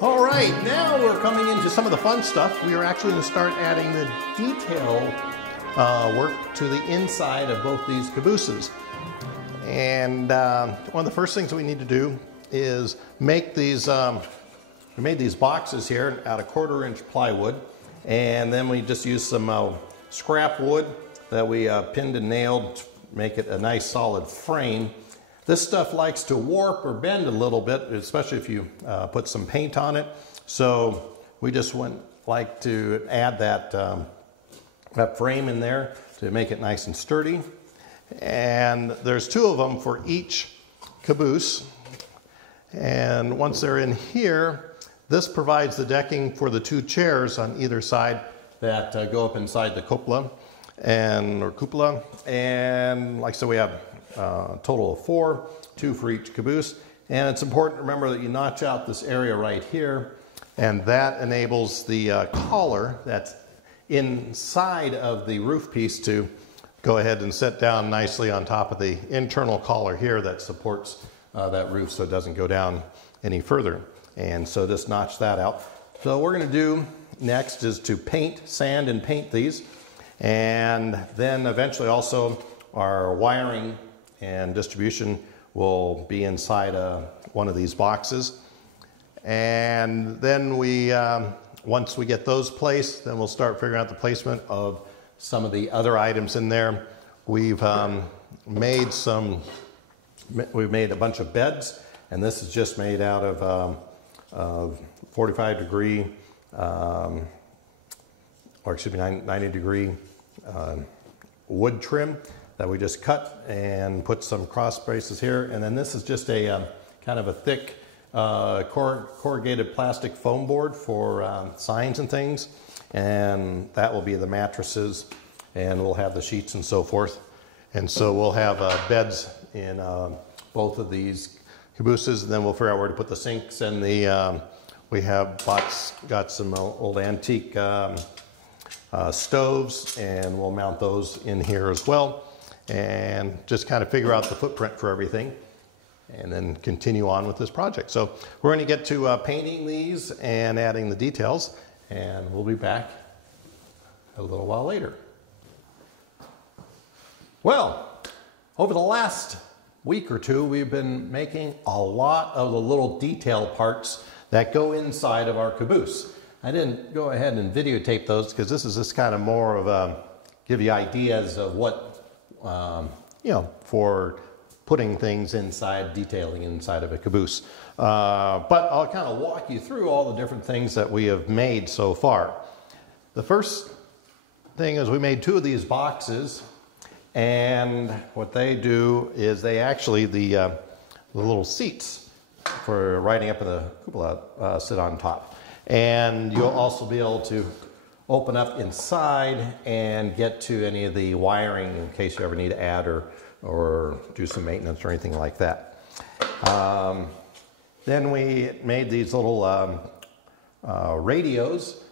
All right, now we're coming into some of the fun stuff. We are actually going to start adding the detail work to the inside of both these cabooses. And one of the first things that we need to do is make these, we made these boxes here out of 1/4-inch plywood. And then we just used some scrap wood that we pinned and nailed to make it a nice solid frame. This stuff likes to warp or bend a little bit, especially if you put some paint on it. So we just like to add that frame in there to make it nice and sturdy. And there's 2 of them for each caboose. And once they're in here, this provides the decking for the 2 chairs on either side that go up inside the cupola or cupola. And like I said, we have a total of 4, 2 for each caboose. And it's important to remember that you notch out this area right here, and that enables the collar that's inside of the roof piece to go ahead and set down nicely on top of the internal collar here that supports that roof so it doesn't go down any further. And so just notch that out. So what we're going to do next is to sand and paint these, and then eventually also our wiring and distribution will be inside one of these boxes. And then once we get those placed, then we'll start figuring out the placement of some of the other items in there. We've made a bunch of beds, and this is just made out of 45-degree, or excuse me, 90-degree wood trim that we just cut and put some cross braces here. And then this is just a kind of a thick corrugated plastic foam board for signs and things. And that will be the mattresses, and we'll have the sheets and so forth. And so we'll have beds in both of these cabooses, and then we'll figure out where to put the sinks and we have got some old antique stoves, and we'll mount those in here as well. And just kind of figure out the footprint for everything and then continue on with this project. So we're going to get to painting these and adding the details, and we'll be back a little while later. Well, over the last week or 2, we've been making a lot of the little detail parts that go inside of our caboose. I didn't go ahead and videotape those because this is just kind of more of give you ideas of what for putting things inside, detailing inside of a caboose. But I'll kind of walk you through all the different things that we have made so far. The first thing is we made 2 of these boxes, and what they do is they actually, the little seats for riding up in the cupola sit on top. And you'll also be able to open up inside and get to any of the wiring in case you ever need to add or do some maintenance or anything like that. Then we made these little radios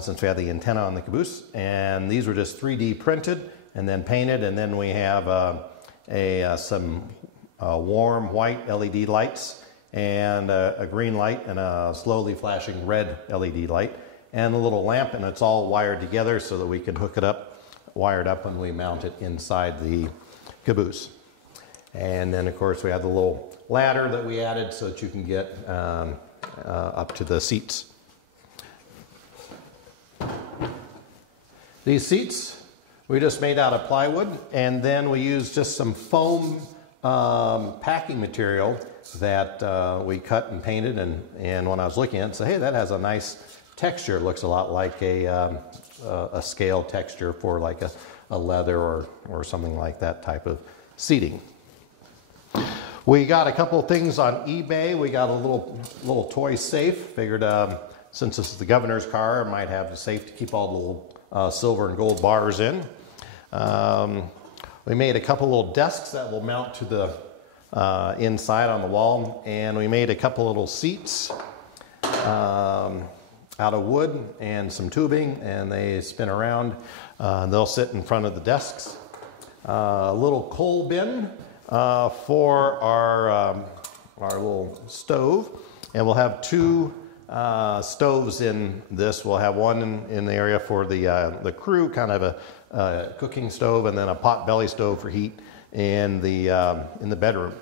since we had the antenna on the caboose, and these were just 3D printed and then painted. And then we have some warm white LED lights and a green light and a slowly flashing red LED light and a little lamp, and it's all wired together so that we can hook it up, wire it up when we mount it inside the caboose. And then of course we have the little ladder that we added so that you can get up to the seats. These seats we just made out of plywood, and then we used just some foam packing material that we cut and painted, and when I was looking at it, said, hey, that has a nice texture. It looks a lot like a scale texture for like a leather or something like that type of seating. We got a couple of things on eBay. We got a little toy safe. Figured since this is the governor's car, it might have the safe to keep all the little silver and gold bars in. We made a couple little desks that will mount to the inside on the wall, and we made a couple little seats out of wood and some tubing, and they spin around. They'll sit in front of the desks. A little coal bin for our little stove, and we'll have two stoves in this. We'll have one in the area for the crew, kind of a cooking stove, and then a pot belly stove for heat in the bedroom.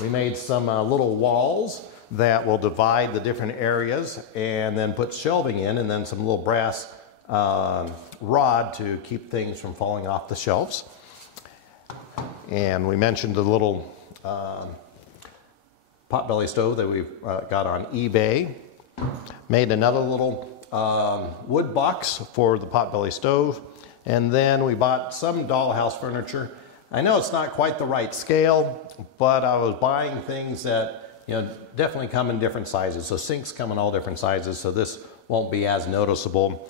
We made some little walls that will divide the different areas, and then put shelving in, and then some little brass rod to keep things from falling off the shelves. And we mentioned the little potbelly stove that we've got on eBay. Made another little wood box for the potbelly stove. And then we bought some dollhouse furniture. I know it's not quite the right scale, but I was buying things that, you know, definitely come in different sizes. So sinks come in all different sizes, so this won't be as noticeable.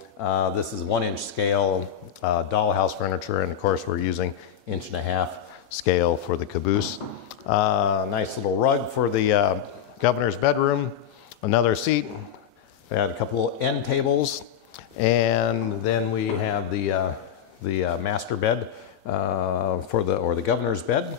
This is 1-inch scale dollhouse furniture, and of course we're using 1.5-inch scale for the caboose. Nice little rug for the governor's bedroom. Another seat. We had a couple little end tables, and then we have the master bed for the governor's bed.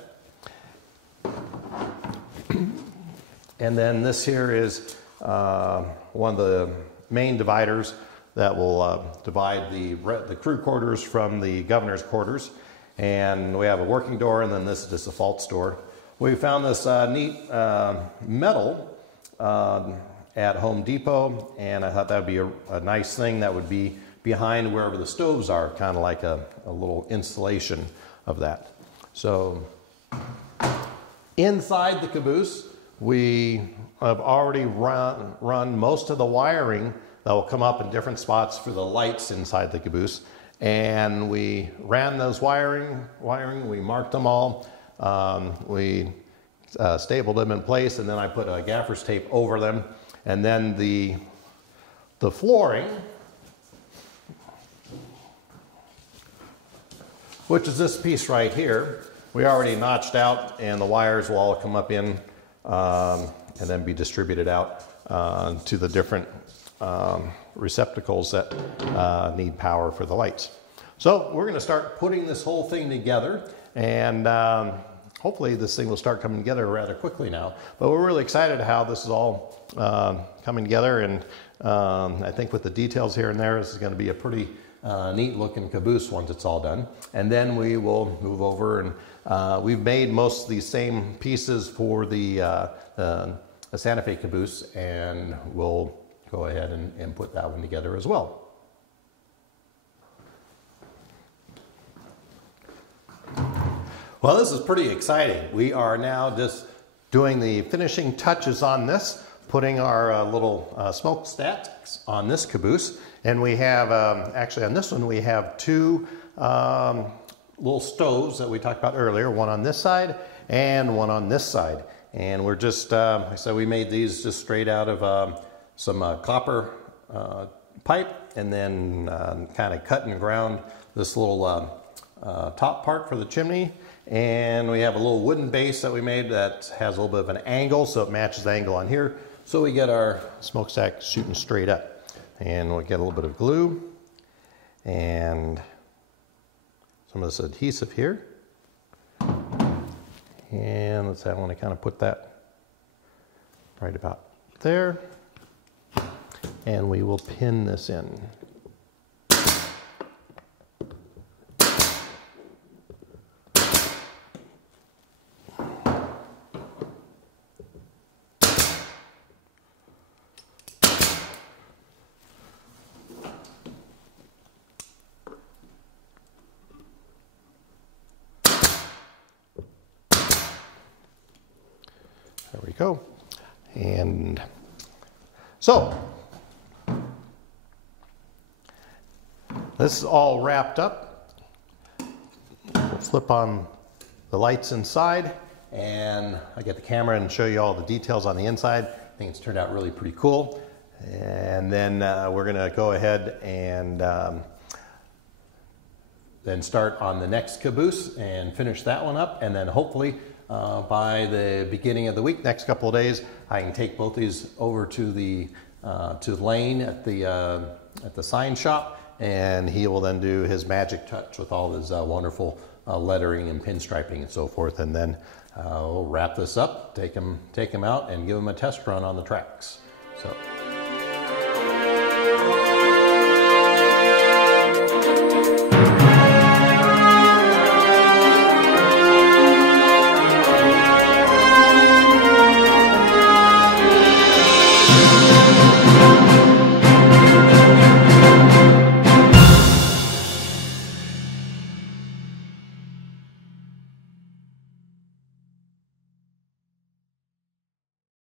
And then this here is one of the main dividers that will divide the crew quarters from the governor's quarters. And we have a working door, and then this is just a false door. We found this neat metal at Home Depot, and I thought that would be a nice thing that would be behind wherever the stoves are, kind of like a little installation of that. So inside the caboose, we have already run most of the wiring that will come up in different spots for the lights inside the caboose. And we ran those wiring, we marked them all, we stapled them in place, and then I put a gaffer's tape over them. And then the flooring, which is this piece right here, we already notched out, and the wires will all come up in and then be distributed out to the different receptacles that need power for the lights. So we're going to start putting this whole thing together, and hopefully this thing will start coming together rather quickly now. But we're really excited how this is all coming together, and I think with the details here and there, this is going to be a pretty neat looking caboose once it's all done. And then we will move over, and we've made most of these same pieces for the Santa Fe caboose, and we'll go ahead and put that one together as well. Well, this is pretty exciting. We are now just doing the finishing touches on this, putting our little smokestacks on this caboose. And we have, actually on this one, we have two little stoves that we talked about earlier, one on this side and one on this side. And we're just, like I said, we made these just straight out of some copper pipe, and then kind of cut and ground this little top part for the chimney. And we have a little wooden base that we made that has a little bit of an angle, so it matches the angle on here. So we get our smokestack shooting straight up. And we'll get a little bit of glue and some of this adhesive here. And let's say I want to kind of put that right about there. And we will pin this in. There we go. And so this is all wrapped up. We'll flip on the lights inside, and I get the camera and show you all the details on the inside. I think it's turned out really pretty cool. And then we're going to go ahead and then start on the next caboose and finish that one up. And then hopefully by the beginning of the week, next couple of days, I can take both these over to the Lane at the sign shop, and he will then do his magic touch with all his wonderful lettering and pinstriping and so forth. And then we'll wrap this up, take him out, and give him a test run on the tracks. So.